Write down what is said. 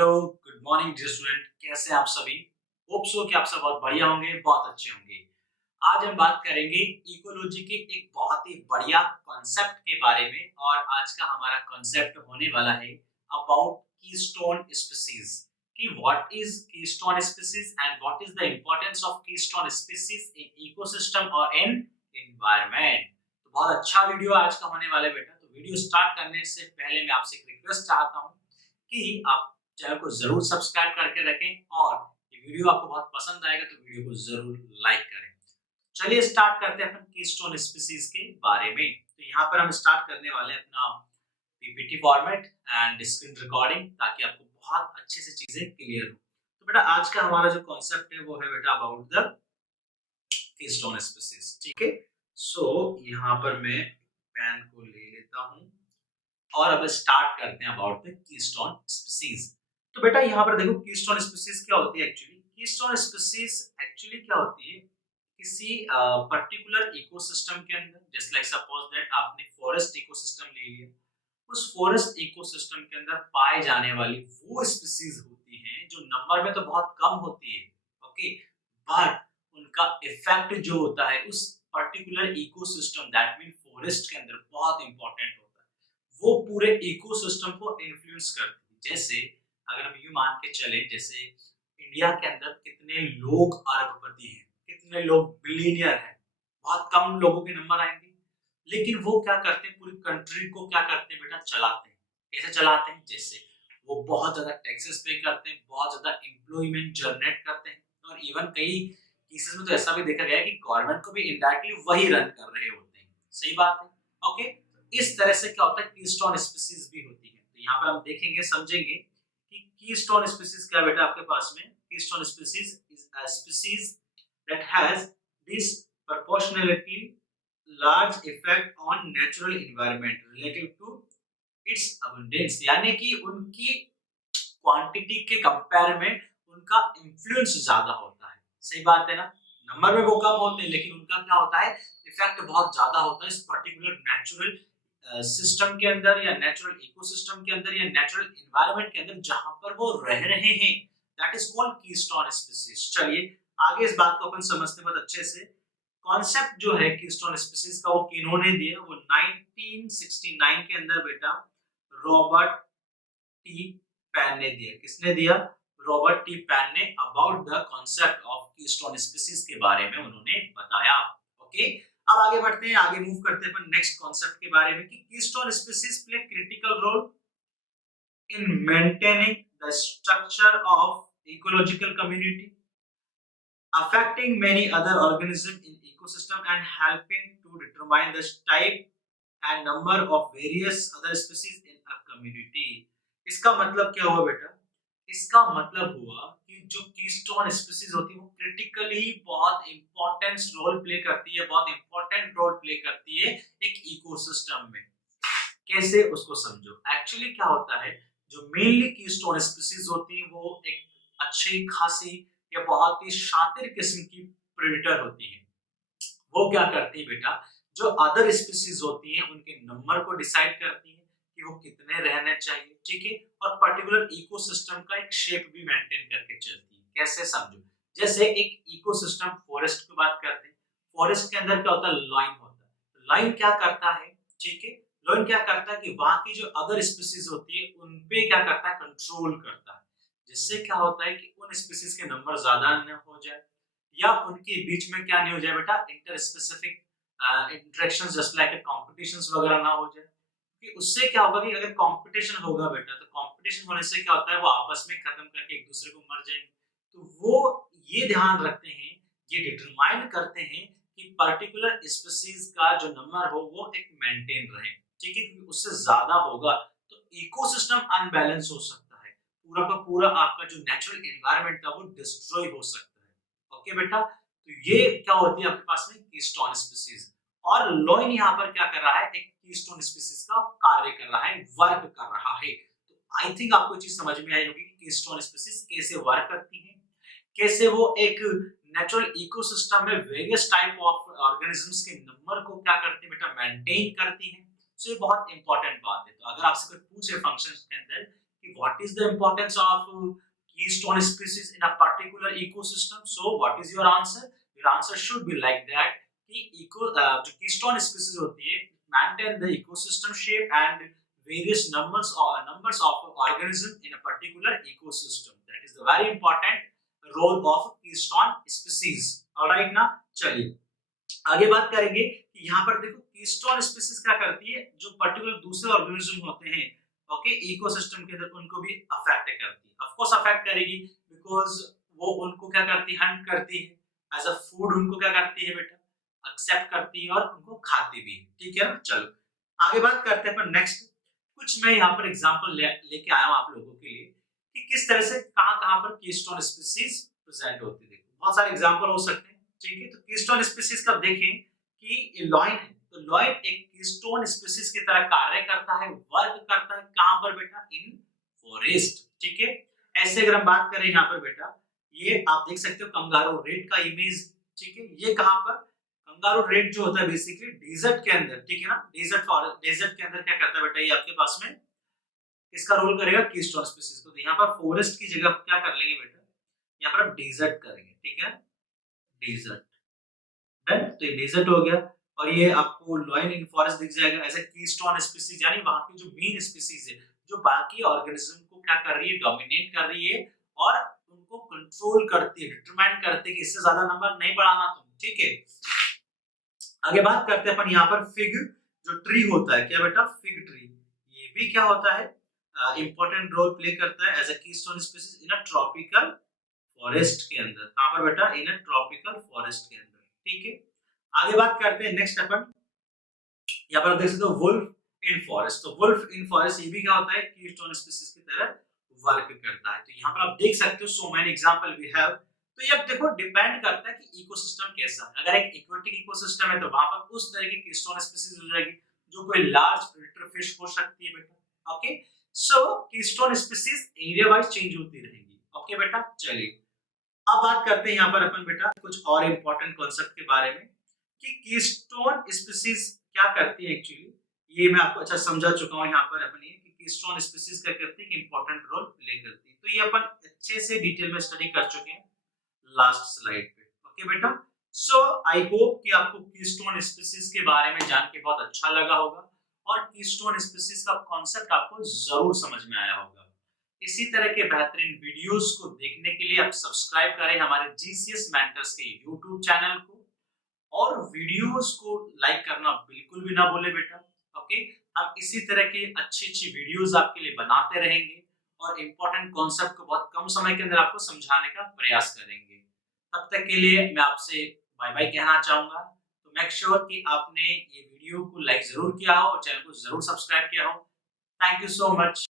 Hello, good morning dear student. कैसे हैं आप सभी? होप सो कि आप सब बहुत बढ़िया होंगे, बहुत अच्छे होंगे। आज हम बात करेंगे इकोलॉजी के एक बहुत ही बढ़िया कॉन्सेप्ट के बारे में और आज का हमारा कॉन्सेप्ट होने वाला है अबाउट कीस्टोन स्पीशीज कि what is keystone species and what is the importance of keystone species in ecosystem और इन एनवायरनमेंट। तो बहुत अच्छा वीडियो आज का होने वाला है बेटा। तो वीडियो स्टार्ट करने से पहले मैं आपसे एक रिक्वेस्ट चाहता हूँ कि आप चैनल को जरूर सब्सक्राइब करके रखें और ये वीडियो आपको बहुत पसंद आएगा तो वीडियो को जरूर लाइक करें। चलिए स्टार्ट करते हैं अपन कीस्टोन स्पीशीज के बारे में। तो यहाँ पर हम स्टार्ट करने वाले हैं अपना PPT format and screen recording ताकि आपको बहुत अच्छे से चीजें क्लियर हो। तो बेटा आज का हमारा जो कॉन्सेप्ट है वो है बेटा अबाउट द कीस्टोन स्पीशीज। ठीक है, सो यहाँ पर मैं पेन को ले लेता हूँ और अब स्टार्ट करते हैं अबाउट द कीस्टोन स्पीशीज। तो बेटा यहाँ पर देखो कीस्टोन स्पीशीज क्या होती है एक्चुअली। कीस्टोन स्पीशीज एक्चुअली क्या होती है, किसी पर्टिकुलर इकोसिस्टम के अंदर, जस्ट लाइक सपोज दैट आपने फॉरेस्ट इकोसिस्टम ले लिया, उस फॉरेस्ट इकोसिस्टम के अंदर पाए जाने वाली वो स्पीशीज होती हैं जो नंबर में तो बहुत कम होती है, ओके, बट उनका इफेक्ट जो होता है उस particular ecosystem that mean forest के अंदर बहुत इंपॉर्टेंट होता है। वो पूरे इकोसिस्टम को इन्फ्लुएंस करती है। जैसे अगर हम यूं मान के चले, जैसे इंडिया के अंदर कितने लोग अरबपति हैं, कितने लोग बिलियनियर हैं, बहुत कम लोगों के नंबर आएंगे, लेकिन वो क्या करते हैं, पूरी कंट्री को क्या करते हैं बेटा, चलाते हैं। कैसे चलाते हैं? जैसे वो बहुत ज्यादा टैक्सेस पे करते हैं, बहुत ज्यादा एम्प्लॉयमेंट जनरेट करते हैं और इवन कई केसेस में तो ऐसा भी देखा गया है कि गवर्नमेंट को भी इनडायरेक्टली वही रन कर रहे होते हैं। सही बात है, ओके। इस तरह से क्या होता है, कीस्टोन स्पीशीज भी होती है। तो यहाँ पर हम देखेंगे, समझेंगे कि कीस्टोन स्पीशीज क्या बेटा आपके पास में। Keystone species is a species that has disproportionately large effect on natural environment relative to its abundance, यानी कि उनकी क्वांटिटी के कंपेयर में उनका इन्फ्लुएंस ज्यादा होता है। सही बात है ना, नंबर में वो कम होते हैं लेकिन उनका क्या होता है, इफेक्ट बहुत ज्यादा होता है इस पर्टिकुलर नेचुरल सिस्टम के अंदर या नेचुरल इकोसिस्टम के अंदर या नेचुरल एनवायरनमेंट के अंदर जहां पर वो रह रहे हैं। That is called keystone species. चलिए आगे इस बात को अपन समझते हैं बहुत अच्छे से। कॉन्सेप्ट जो है कीस्टोन स्पीशीज का वो किन्होंने दिया, वो 1969 के अंदर बेटा रॉबर्ट टी पैन ने दिया। किसने दिया? रॉबर्ट टी पैन ने about the concept of keystone species के बारे में उन्होंने बताया। ओके, अब आगे बढ़ते हैं, आगे मूव करते हैं अपन नेक्स्ट कॉन्सेप्ट के बारे में कि keystone species play critical role in maintaining the structure of ecological community, affecting many other organisms in ecosystem and helping to determine the type and number of various other species in a community। इसका मतलब क्या हुआ बेटा? इसका मतलब हुआ कि जो कीस्टोन स्पीशीज होती है वो क्रिटिकली बहुत इंपॉर्टेंट रोल प्ले करती है, बहुत इंपॉर्टेंट रोल प्ले करती है एक इकोसिस्टम में। कैसे, उसको समझो। एक्चुअली क्या होता है, जो मेनली कीस्टोन स्पीशीज होती है वो एक अच्छी खासी या बहुत ही शातिर किस्म की प्रेडेटर होती है। वो क्या करती है बेटा, जो अदर स्पीशीज होती हैं उनके नंबर को डिसाइड करती है कि वो कितने रहने चाहिए, ठीक है, और पर्टिकुलर इकोसिस्टम का एक शेप भी मेंटेन करके चलती है। कैसे, समझो। जैसे एक इकोसिस्टम फॉरेस्ट की बात करते हैं, फॉरेस्ट के अंदर क्या होता है, लाइन होता है। लाइन क्या करता है, ठीक है, लाइन क्या करता है कि वहां की जो अदर स्पीशीज होती है उन पे क्या करता है, कंट्रोल करता है। जिससे क्या होता है कि उन स्पीशीज के नंबर ज्यादा न हो जाए या उनके बीच में क्या नहीं हो जाए बेटा, inter specific interactions just like competitions वगैरह ना हो जाए। कि उससे क्या होगा कि अगर कंपटीशन होगा बेटा तो कंपटीशन होने से क्या होता है, वो आपस में खत्म करके एक दूसरे को मर जाएंगे। तो वो ये ध्यान रखते हैं, ये डिटरमाइन करते हैं कि पर्टिकुलर स्पीशीज का जो नंबर हो वो एक मेंटेन रहे, ठीक है, क्योंकि उससे ज्यादा होगा तो इकोसिस्टम अनबैलेंस हो सकता है, पूरा का पूरा आपका जो नेचुरल एनवायरनमेंट था वो डिस्ट्रॉय हो सकता है। ओके बेटा, तो ये क्या होती है आपके पास में, कीस्टोन स्पीशीज। और लोइन यहाँ पर क्या कर रहा है, एक कीस्टोन स्पीशीज का कार्य कर रहा है, वर्क कर रहा है। तो आई थिंक आपको चीज समझ में आई होगी कि कीस्टोन स्पीशीज कैसे वर्क करती है, कैसे वो एक नेचुरल इकोसिस्टम में वेरियस टाइप ऑफ ऑर्गेनिजम्स के नंबर को क्या करती है बेटा, मेंटेन करती है। सो ये बहुत इंपॉर्टेंट बात है। तो अगर आपसे कोई पूछे फंक्शंस के अंदर कि कि what is the importance of keystone species in a particular ecosystem. So what is your answer? Your answer should be like that कि जो keystone species होती है maintain the ecosystem shape and various numbers of organism in a particular ecosystem. That is the very important role of keystone species. Alright ना, चलिए आगे बात करेंगे कि यहाँ पर देखो कीस्टोन स्पीशीज क्या करती है, जो पर्टिकुलर दूसरे ऑर्गेनिज्म होते हैं ओके इकोसिस्टम के अंदर उनको भी अफेक्ट करती है। ऑफ कोर्स अफेक्ट करेगी बिकॉज वो उनको क्या करती है, हंट करती है एज अ फूड, उनको क्या करती है बेटा, एक्सेप्ट करती है और उनको खाती भी है। ठीक है ना, चलो आगे बात करते हैं अपन नेक्स्ट। कुछ मैं यहाँ पर एग्जांपल लेके आया हूँ आप लोगों के लिए कि किस तरह से कहाँ पर कीस्टोन स्पीशीज प्रेजेंट होती है। देखो बहुत सारे एग्जांपल हो सकते हैं। ठीक है, तो कीस्टोन स्पीशीज का देखें कि लॉइन है, तो लॉइन एक कीस्टोन स्पीशीज की तरह कार्य करता है, वर्क करता है कहां पर बेटा, इन फॉरेस्ट। ठीक है, ऐसे अगर हम बात करें यहाँ पर बेटा, ये आप देख सकते हो कंगारू रेट का इमेज। ठीक है, ये कहां पर कंगारू रेट जो होता है बेसिकली डेजर्ट के अंदर। ठीक है ना, डेजर्ट के अंदर क्या करता है बेटा, ये आपके पास में इसका रोल करेगा कीस्टोन स्पीशीज को। तो यहाँ पर फॉरेस्ट की जगह क्या कर लेंगे बेटा, यहाँ पर हम डेजर्ट करेंगे। ठीक है, डेजर्ट डन, तो ये डेजर्ट हो गया। और ये आपको लॉइन इन फॉरेस्ट दिख जाएगा एज ए कीस्टोन स्पीशीज, यानी वहां की जो मेन स्पीशीज है जो बाकी ऑर्गेनिज्म को क्या कर रही है, डोमिनेट कर रही है और उनको कंट्रोल करती है, डिटरमाइन करती है कि इससे ज्यादा नंबर नहीं बढ़ाना तुम। ठीक है, आगे बात करते हैं अपन यहाँ पर फिग जो ट्री होता है, क्या बेटा, फिग ट्री, ये भी क्या होता है, इंपॉर्टेंट रोल प्ले करता है as a keystone species in a tropical forest के अंदर। कहां पर बेटा, इन अ ट्रॉपिकल फॉरेस्ट के अंदर। ठीक है, आगे बात करते हैं नेक्स्ट अपन, यहाँ पर देख सकते हो वुल्फ इन फॉरेस्ट। तो वुल्फ इन फॉरेस्ट ये भी क्या होता है, कीस्टोन स्पीशीज की तरह वर्क करता है। तो यहाँ पर आप देख सकते हो so many examples we have. तो ये अब देखो डिपेंड करता है कि इकोसिस्टम कैसा है। अगर एक एक्वेटिक इकोसिस्टम है तो वहां पर उस तरह की कीस्टोन स्पीशीज हो जाएगी जो कोई लार्ज प्रेडेटर फिश हो सकती है बेटा। Okay, so keystone species area wise change होती रहेगी। ओके बेटा, चलिए अब बात करते हैं यहाँ पर अपन बेटा कुछ और इंपॉर्टेंट कॉन्सेप्ट के बारे में कि कीस्टोन स्पीशीज क्या करती है एक्चुअली। ये मैं आपको अच्छा समझा चुका हूँ यहाँ पर अपन ये कि कीस्टोन स्पीशीज क्या करती है, कि इंपॉर्टेंट रोल प्ले करती है। तो ये अपन अच्छे से डिटेल में स्टडी कर चुके हैं लास्ट स्लाइड पे। ओके बेटा, सो आई होप कि आपको कीस्टोन स्पीशीज के बारे में जान के बहुत अच्छा लगा होगा और कीस्टोन स्पीशीज का कॉन्सेप्ट आपको जरूर समझ में आया होगा। इसी तरह के बेहतरीन वीडियोस को देखने के लिए आप सब्सक्राइब करें हमारे जीसीएस मेंटर्स के यूट्यूब चैनल को और वीडियोस को लाइक करना बिल्कुल भी ना भूले बेटा। ओके, हम इसी तरह के अच्छी वीडियोस आपके लिए बनाते रहेंगे और इंपॉर्टेंट कॉन्सेप्ट को बहुत कम समय के अंदर आपको समझाने का प्रयास करेंगे। तब तक के लिए मैं आपसे बाय बाय कहना चाहूंगा। तो मेक श्योर कि आपने ये वीडियो को लाइक जरूर किया हो और चैनल को जरूर सब्सक्राइब किया हो। Thank you so much.